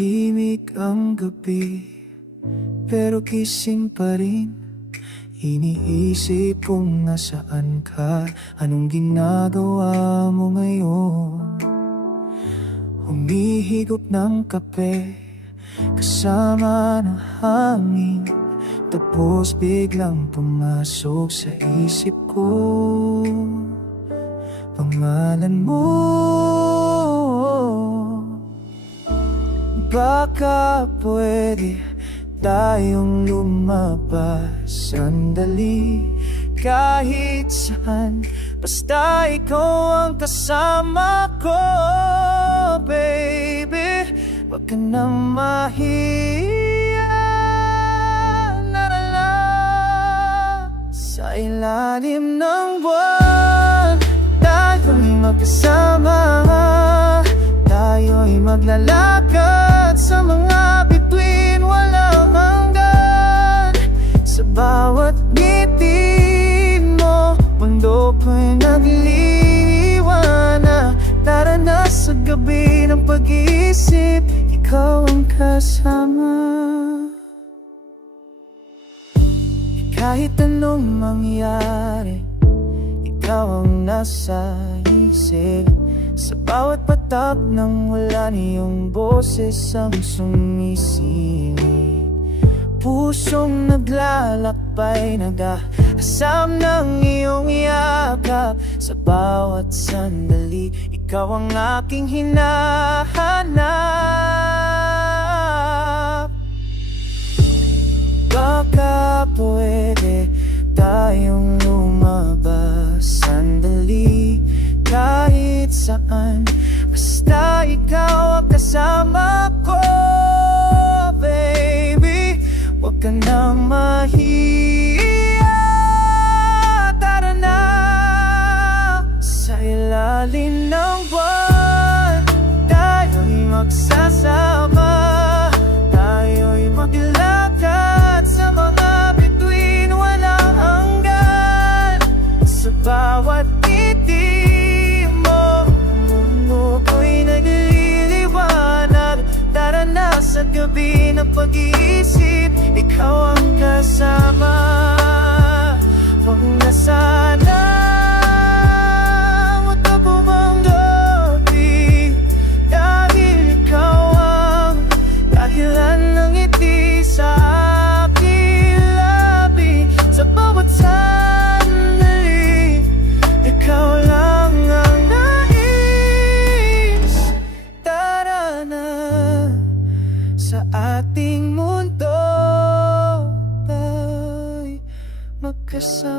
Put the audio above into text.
Tahimik ang gabi, pero gising pa rin. Iniisip kung nasaan ka, anong ginagawa mo ngayon. Humihigop ng kape, kasama ng hangin. Tapos biglang pumasok sa isip ko pangalan mo. Baka pwede tayong lumabas sandali, kahit saan, basta ikaw ang kasama ko. Baby, wag ka na mahiya. Narala sa ilalim ng buwan, tayo'y magkasama, tayo'y maglalakad sa mga bituin walang hanggan. Sa bawat ngiti mo, mundo ko'y nagliliwanag. Tara na sa gabi ng pag-iisip, ikaw ang kasama. Kahit anong mangyari, ikaw ang nasa isip. Sa bawat patak ng ulan, iyong boses ang sumisilip. Pusong naglalakbay, nag-aasam ng iyong yakap. Sa bawat sandali, ikaw ang aking hinahanap. Baka pwede tayong lumabas sandali, kahit saan, basta ikaw ang kasama ko. Baby, wag ka na mahiya. Tara na sa ilalim ng buwan, tayo'y magsasama, tayo'y maglakad sa mga bituin walang hanggan. Sa bawat ngiti mo, mundo ko'y nagliliwanag. Tara na sa gabi ng pag-iisip, ikaw ang kasama. Huwag na sana magtapo ang gabi, dahil ikaw ang dahilan ng ngiti sa aking labi. Sa bawat sandali, ikaw lang ang nais. Tara na sa ating mundo, tayo'y magkasama.